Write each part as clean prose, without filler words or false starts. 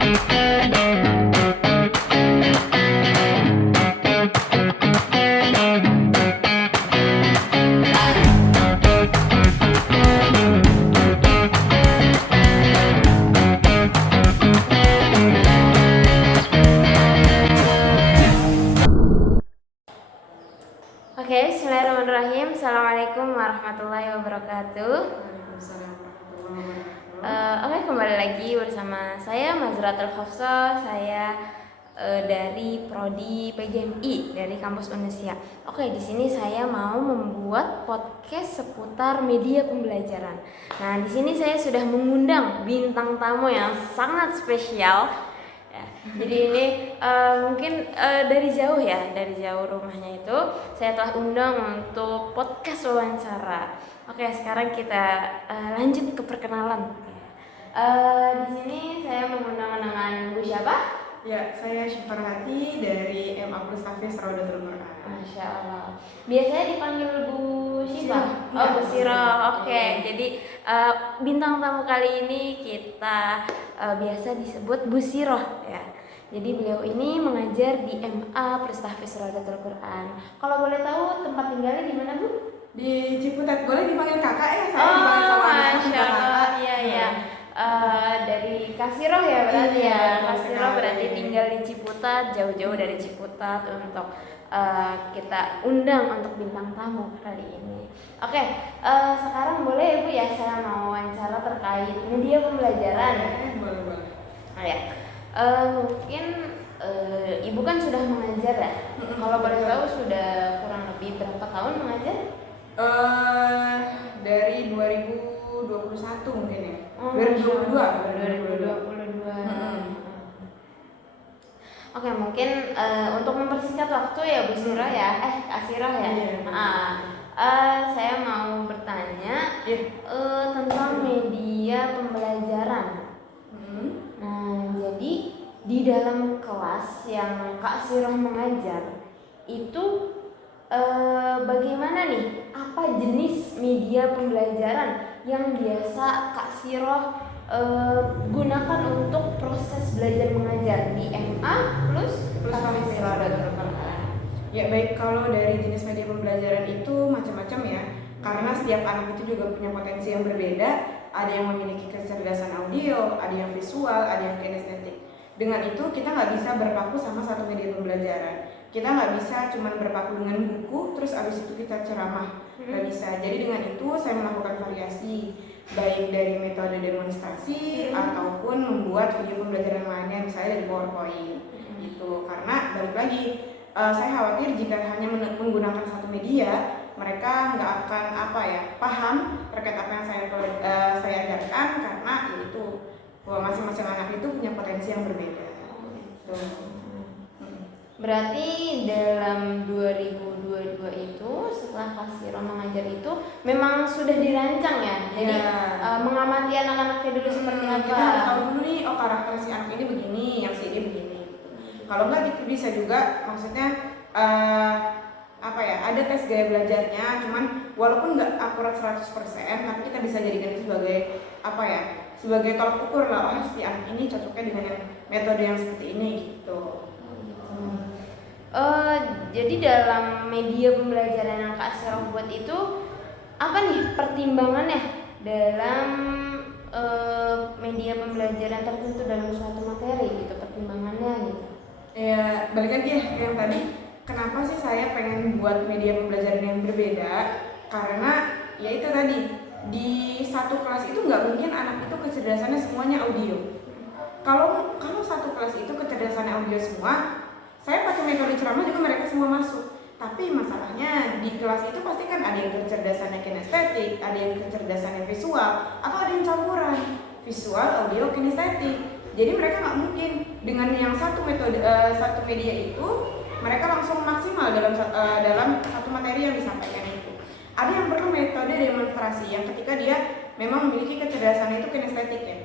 Oke, bismillahirrahmanirrahim. Assalamualaikum warahmatullahi wabarakatuh. Oke, kembali lagi bersama saya Mazratul Khafsah. Saya dari Prodi PGMI dari kampus Unesia. Oke, di sini saya mau membuat podcast seputar media pembelajaran. Nah, di sini saya sudah mengundang bintang tamu yang sangat spesial. Jadi ini mungkin dari jauh rumahnya itu saya telah undang untuk podcast wawancara. Oke, sekarang kita lanjut ke perkenalan. Di sini saya mengundang dengan Bu siapa? Ya, saya Syifarhati dari MA Pustafis Raudatul Quran. Masya Allah. Biasanya dipanggil Bu Syifa? Ya, Bu Siro. Oke. Ya. Jadi bintang tamu kali ini kita biasa disebut Bu Siro ya. Jadi beliau ini mengajar di MA Pustafis Raudatul Quran. Kalau boleh tahu tempat tinggalnya di mana, Bu? Di Ciputat. Boleh dipanggil kakak ya? Saya dipanggil sama Masya Allah. Iya. Dari Kasiro ya berarti ya. Kasiro berarti tinggal di Ciputat, jauh-jauh dari Ciputat untuk kita undang untuk bintang tamu kali ini. Oke, sekarang boleh Bu ya saya mau wawancara terkait media pembelajaran. Boleh. Oh ya. Mungkin Ibu kan sudah mengajar ya. Kalau boleh tahu sudah kurang lebih berapa tahun mengajar? Dari 2021 mungkin ya. 2022. Oke, mungkin untuk mempersingkat waktu ya Bu Siro ya, Kasiro ya. Saya mau bertanya tentang media pembelajaran. Nah, jadi di dalam kelas yang Kak Siroh mengajar itu bagaimana nih? Apa jenis media pembelajaran yang biasa Kak Siroh gunakan untuk proses belajar mengajar di MA plus Pustafis Raudatul Quran? Ya baik, kalau dari jenis media pembelajaran itu macam-macam ya. Karena setiap anak itu juga punya potensi yang berbeda. Ada yang memiliki kecerdasan audio, ada yang visual, ada yang kinestetik. Dengan itu kita nggak bisa berpaku sama satu media pembelajaran. Kita nggak bisa cuma berpaku dengan buku, terus abis itu kita ceramah. Nggak bisa. Jadi dengan itu saya melakukan variasi, baik dari metode demonstrasi ataupun membuat video pembelajaran lainnya, misalnya dari PowerPoint. Gitu. Karena balik lagi, saya khawatir jika hanya menggunakan satu media, mereka nggak akan paham terkait apa yang saya ajarkan, karena itu masing-masing anak itu punya potensi yang berbeda. Gitu. Berarti dalam 2022 itu setelah Kak Siro mengajar itu memang sudah dirancang ya. Jadi mengamati anak-anaknya dulu seperti apa. Kita harus tahu dulu nih, karakter si anak ini begini, yang si ini begini. Kalau enggak gitu bisa juga, maksudnya ada tes gaya belajarnya, cuman walaupun nggak akurat 100%, tapi kita bisa jadikan itu sebagai tolak ukur lah, si anak ini cocoknya dengan metode yang seperti ini gitu. Jadi dalam media pembelajaran yang Kak Siro buat itu apa nih pertimbangannya dalam media pembelajaran tertentu dalam suatu materi gitu, pertimbangannya gitu? Ya balik lagi ya yang tadi, kenapa sih saya pengen buat media pembelajaran yang berbeda? Karena ya itu tadi, di satu kelas itu nggak mungkin anak itu kecerdasannya semuanya audio. Kalau satu kelas itu kecerdasannya audio semua, saya pakai metode ceramah juga mereka semua masuk. Tapi masalahnya di kelas itu pasti kan ada yang kecerdasannya kinestetik, ada yang kecerdasannya visual, atau ada yang campuran visual, audio, kinestetik. Jadi mereka nggak mungkin dengan yang satu media itu mereka langsung maksimal dalam satu materi yang disampaikan itu. Ada yang perlu metode demonstrasi yang ketika dia memang memiliki kecerdasan itu kinestetik ya.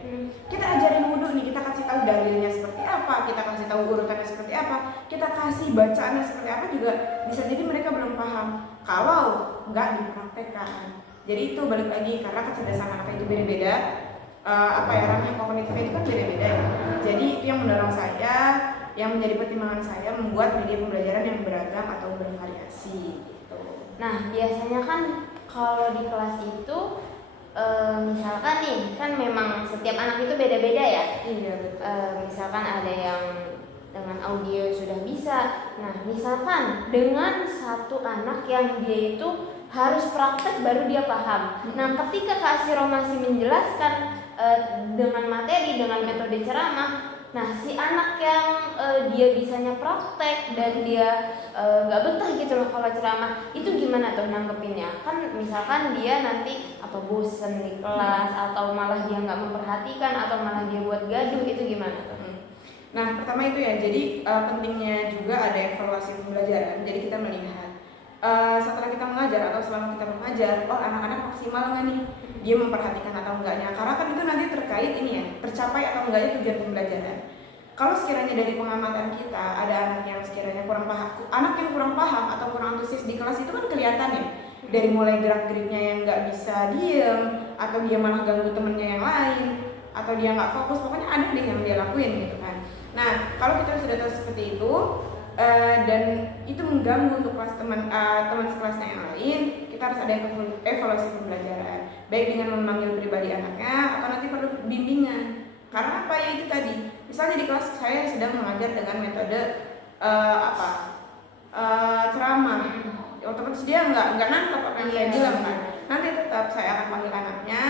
Kita ajarin wudhu nih, kita kasih tahu dalilnya seperti apa, kita kasih tahu urutannya seperti apa, kita kasih bacaannya seperti apa, juga bisa jadi mereka belum paham kalau nggak dipraktekkan. Jadi itu balik lagi, karena kecerdasan anak itu beda-beda, ranah kognitifnya itu kan beda-beda ya. Jadi itu yang mendorong saya, yang menjadi pertimbangan saya membuat media pembelajaran yang beragam atau bervariasi gitu. Nah, biasanya kan kalau di kelas itu misalkan nih, kan memang setiap anak itu beda-beda ya. Iya betul. Misalkan ada yang dengan audio sudah bisa. Nah, misalkan dengan satu anak yang dia itu harus praktek baru dia paham. Nah, ketika Kak Siro masih menjelaskan dengan materi, dengan metode ceramah, nah si anak yang dia bisanya praktek dan dia nggak betah gitu loh kalau ceramah, itu gimana tuh nanggepinnya? Kan misalkan dia nanti apa bosen di kelas, atau malah dia nggak memperhatikan, atau malah dia buat gaduh, itu gimana tuh? Nah, pertama itu ya, jadi pentingnya juga ada evaluasi pembelajaran. Jadi kita melihat setelah kita mengajar atau selama kita mengajar, oh anak-anak maksimal nggak nih dia memperhatikan atau enggaknya, karena kan itu nanti terkait ini ya, tercapai atau enggaknya tujuan pembelajaran. Kalau sekiranya dari pengamatan kita ada anak yang sekiranya kurang paham, atau kurang antusias di kelas, itu kan kelihatan ya, dari mulai gerak-geriknya yang nggak bisa diem, atau dia malah ganggu temennya yang lain, atau dia nggak fokus, pokoknya ada deh yang dia lakuin gitu kan. Nah, kalau kita sudah tahu seperti itu dan itu mengganggu untuk kelas teman sekelasnya yang lain, kita harus ada evaluasi pembelajaran, baik dengan memanggil pribadi anaknya atau nanti perlu bimbingan. Karena apa ya, itu tadi, misalnya di kelas saya sedang mengajar dengan metode ceramah, otomatis dia nggak nangkep apa yang saya bilang kan. Nanti tetap saya akan panggil anaknya,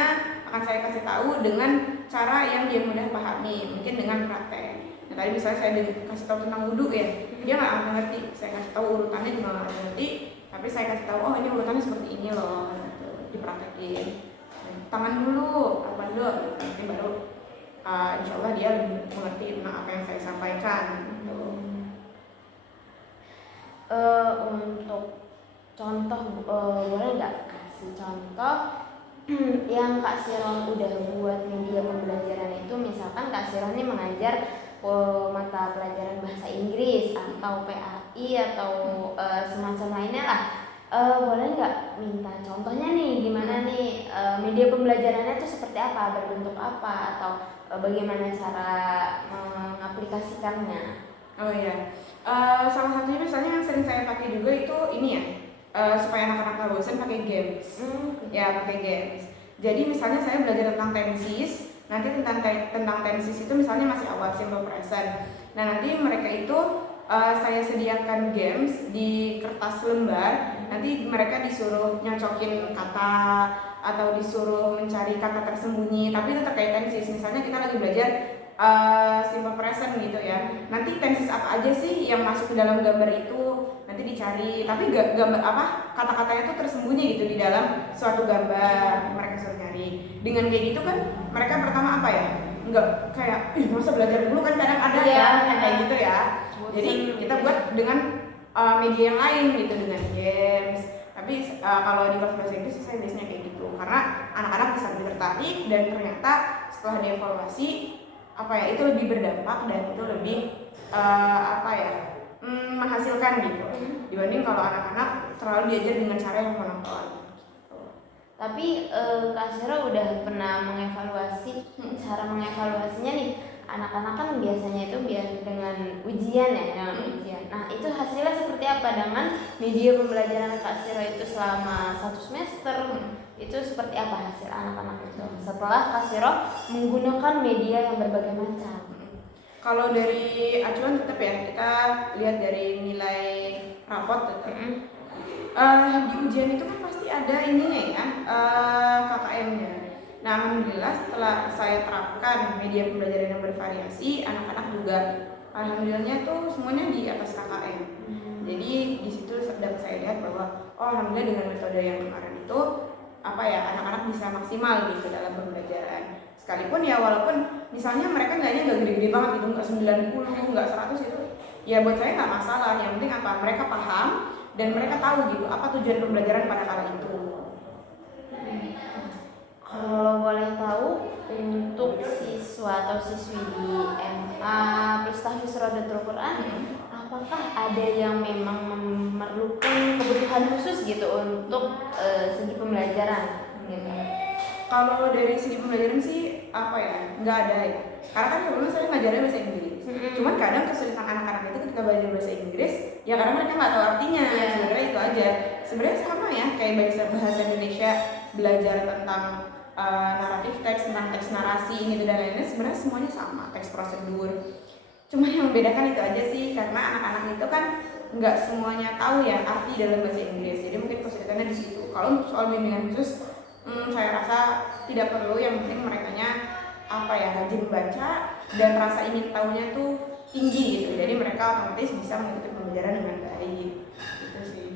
akan saya kasih tahu dengan cara yang dia mudah pahami, mungkin dengan praktek. Nah, tadi misalnya saya kasih tahu tentang wudhu ya, dia nggak akan ngerti. Saya kasih tahu urutannya juga nggak akan ngerti, tapi saya kasih tahu, oh ini urutannya seperti ini loh, gitu. Dipraktekin. Tangan dulu, apa dulu, nanti baru insya Allah dia lebih mengerti tentang apa yang saya sampaikan. Gitu. Untuk contoh, boleh nggak kasih contoh yang Kak Siro udah buat media pembelajaran itu? Misalkan Kak Siro ini mengajar mata pelajaran bahasa Inggris atau PAI atau semacam lainnya lah. Boleh nggak minta contohnya nih, gimana nih media pembelajarannya itu seperti apa, berbentuk apa, atau bagaimana cara mengaplikasikannya? Oh iya, salah satunya misalnya yang sering saya pakai juga itu ini ya, supaya anak-anak nggak bosan, pakai games. Ya, pakai games. Jadi misalnya saya belajar tentang tenses, nanti tentang tenses itu misalnya masih awal simple present. Nah, nanti mereka itu saya sediakan games di kertas lembar. Nanti mereka disuruh nyocokin kata atau disuruh mencari kata tersembunyi, tapi itu terkait tenses. Misalnya kita lagi belajar simple present gitu ya. Nanti tenses apa aja sih yang masuk ke dalam gambar itu, nanti dicari, tapi gambar apa, kata-katanya itu tersembunyi gitu di dalam suatu gambar, mereka suruh nyari. Dengan kayak gitu kan mereka pertama apa ya, enggak kayak masa belajar dulu, kan kadang ada yang kayak gitu ya. Jadi kita buat dengan media yang lain gitu, dengan games. Tapi kalau di kelas bahasa Inggris saya biasanya kayak gitu, karena anak-anak bisa lebih tertarik, dan ternyata setelah dievaluasi apa ya, itu lebih berdampak dan itu lebih menghasilkan gitu, dibanding kalau anak-anak terlalu diajar dengan cara yang monoton. Tapi Kak Siro udah pernah mengevaluasi, cara mengevaluasinya nih, anak-anak kan biasanya itu dengan ujian ya, dengan ujian. Nah, itu hasilnya seperti apa dengan media pembelajaran Kak Siro itu selama 1 semester? Itu seperti apa hasil anak-anak itu setelah Kak Siro menggunakan media yang berbagai macam? Kalau dari acuan tetap ya, kita lihat dari nilai rapot tetap. Di ujian itu kan pasti ada ininya ya, KKM-nya. Nah, alhamdulillah setelah saya terapkan media pembelajaran yang bervariasi, anak-anak juga alhamdulillahnya tuh semuanya di atas KKM. Jadi di situ sedang saya lihat bahwa oh alhamdulillah dengan metode yang kemarin itu anak-anak bisa maksimal gitu dalam pembelajaran. Sekalipun ya walaupun misalnya mereka nilainya nggak gede-gede banget gitu, nggak 90, nggak 100 itu, ya buat saya nggak masalah. Yang penting apa, mereka paham dan mereka tahu gitu apa tujuan pembelajaran pada kala itu. Kalau boleh tahu, untuk siswa atau siswi di MA plus Tahfiz Rodatul Quran, apakah ada yang memang memerlukan kebutuhan khusus gitu untuk segi pembelajaran gitu? Kalau dari segi pembelajaran sih nggak ada ya. Karena kan sebelumnya saya ngajarnya bahasa Inggris. kadang kesulitan anak-anak itu ketika belajar bahasa Inggris ya karena mereka nggak tahu artinya. Sebenarnya itu aja. Sebenarnya sama ya kayak bahasa Indonesia belajar tentang naratif teks, tentang teks narasi gitu dan lain-lain, sebenarnya semuanya sama, teks prosedur. Cuma yang membedakan itu aja sih, karena anak-anak itu kan nggak semuanya tahu ya arti dalam bahasa Inggris, jadi mungkin kesulitannya di situ. Kalau untuk soal bimbingan khusus, saya rasa tidak perlu. Yang penting merekanya rajin membaca dan rasa ingin tahunya tuh tinggi gitu, jadi mereka otomatis bisa mengikuti pembelajaran dengan baik gitu sih.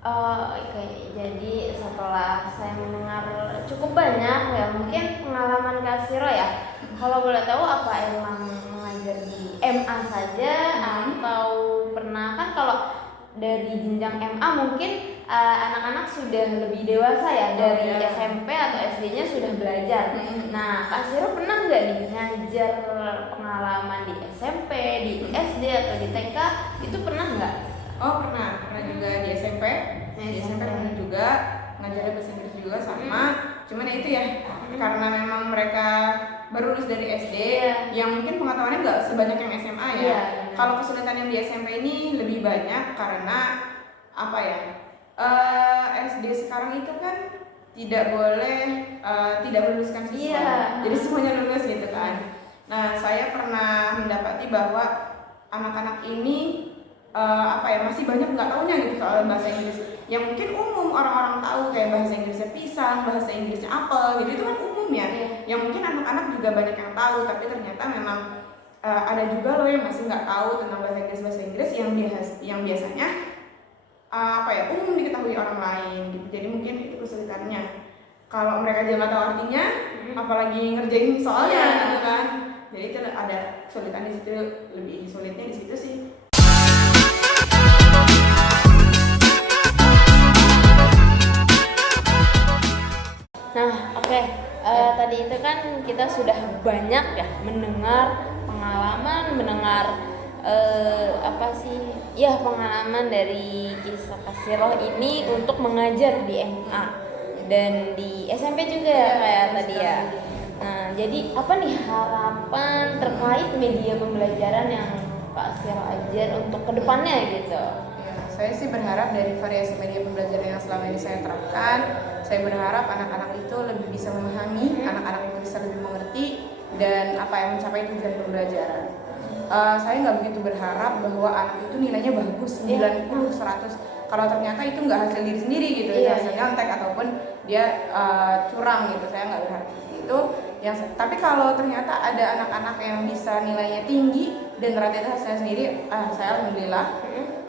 Oke, jadi setelah saya mendengar cukup banyak ya, mungkin pengalaman Kak Siro ya. Kalau boleh tahu apa emang mengajar di MA saja atau pernah, kan kalau dari jenjang MA mungkin anak-anak sudah lebih dewasa ya, dari SMP atau SD-nya sudah belajar. Nah, Kak Siro pernah nggak nih ngajar pengalaman di SMP, di SD atau di TK, itu pernah nggak? Oh pernah juga di SMP. Di SMP pernah juga ngajar bahasa Inggris juga sama. Cuman ya itu ya, karena memang mereka baru lulus dari SD, yang mungkin pengetahuannya nggak sebanyak yang SMA ya. Kalau kesulitan yang di SMP ini lebih banyak karena SD sekarang itu kan tidak boleh tidak meluluskan siswa. Jadi semuanya lulus gitu kan. Nah saya pernah mendapati bahwa anak-anak ini masih banyak nggak taunya gitu soal bahasa Inggris. Yang mungkin umum orang-orang tahu kayak bahasa Inggrisnya pisang, bahasa Inggrisnya apel gitu, itu kan umum ya. Yang mungkin anak-anak juga banyak yang tahu, tapi ternyata memang ada juga loh yang masih nggak tahu tentang bahasa Inggris yang biasanya umum diketahui orang lain gitu. Jadi mungkin itu kesulitannya. Kalau mereka aja nggak tahu artinya, apalagi ngerjain soalnya gitu kan. Jadi itu ada kesulitan di situ, lebih sulitnya di situ sih. Nah, oke. Tadi itu kan kita sudah banyak ya mendengar pengalaman, pengalaman dari kisah Kak Siro ini untuk mengajar di MA dan di SMP juga ya kayak tadi ya. Nah, jadi apa nih harapan terkait media pembelajaran yang Kak Siro ajar untuk kedepannya gitu? Saya sih berharap dari variasi media pembelajaran yang selama ini saya terapkan, saya berharap anak-anak itu lebih bisa memahami, anak-anak itu bisa lebih mengerti dan mencapai tujuan pembelajaran. Saya nggak begitu berharap bahwa anak itu nilainya bagus 90, 100. Kalau ternyata itu nggak hasil diri sendiri gitu, itu hasil nyontek ataupun dia curang gitu, saya nggak berharap itu. Tapi kalau ternyata ada anak-anak yang bisa nilainya tinggi dan ternyata itu hasilnya sendiri, saya alhamdulillah.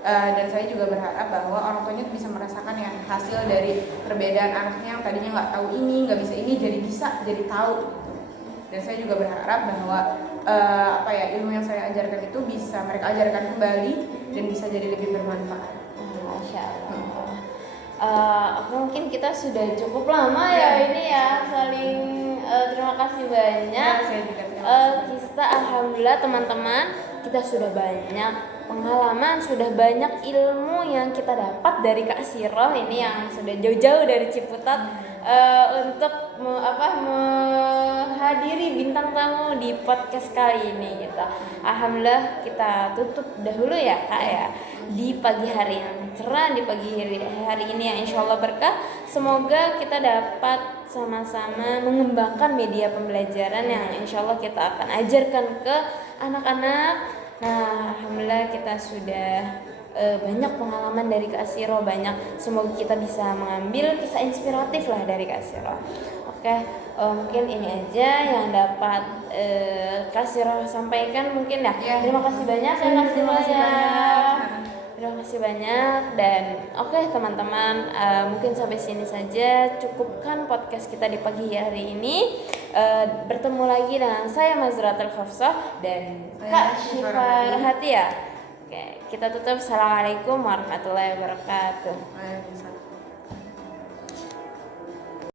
Dan saya juga berharap bahwa orang tuanya bisa merasakan yang hasil dari perbedaan anaknya yang tadinya nggak tahu ini, nggak bisa ini, jadi bisa, jadi tahu gitu. Dan saya juga berharap bahwa ilmu yang saya ajarkan itu bisa mereka ajarkan kembali dan bisa jadi lebih bermanfaat. Masya Allah. Mungkin kita sudah cukup lama ya ini ya saling terima kasih banyak. Saya juga terima kasih. Kita alhamdulillah teman-teman, kita sudah banyak pengalaman, sudah banyak ilmu yang kita dapat dari Kak Siro ini yang sudah jauh-jauh dari Ciputat untuk menghadiri bintang tamu di podcast kali ini gitu. Alhamdulillah kita tutup dahulu ya Kak ya, di pagi hari yang cerah, di pagi hari ini yang insya Allah berkah. Semoga kita dapat sama-sama mengembangkan media pembelajaran yang insya Allah kita akan ajarkan ke anak-anak. Nah, alhamdulillah kita sudah banyak pengalaman dari Kak Siro, banyak. Semoga kita bisa mengambil kisah inspiratif lah dari Kak Siro. Oke, mungkin ini aja yang dapat Kak Siro sampaikan mungkin ya. Terima kasih banyak ya Kak Siro ya. Terima kasih banyak dan oke teman-teman, mungkin sampai sini saja, cukupkan podcast kita di pagi hari ini. Bertemu lagi dengan saya Mazratul Khafsah dan Kak Syifa Rahati ya. Oke, kita tutup. Assalamualaikum warahmatullahi wabarakatuh. Waalaikumsalam.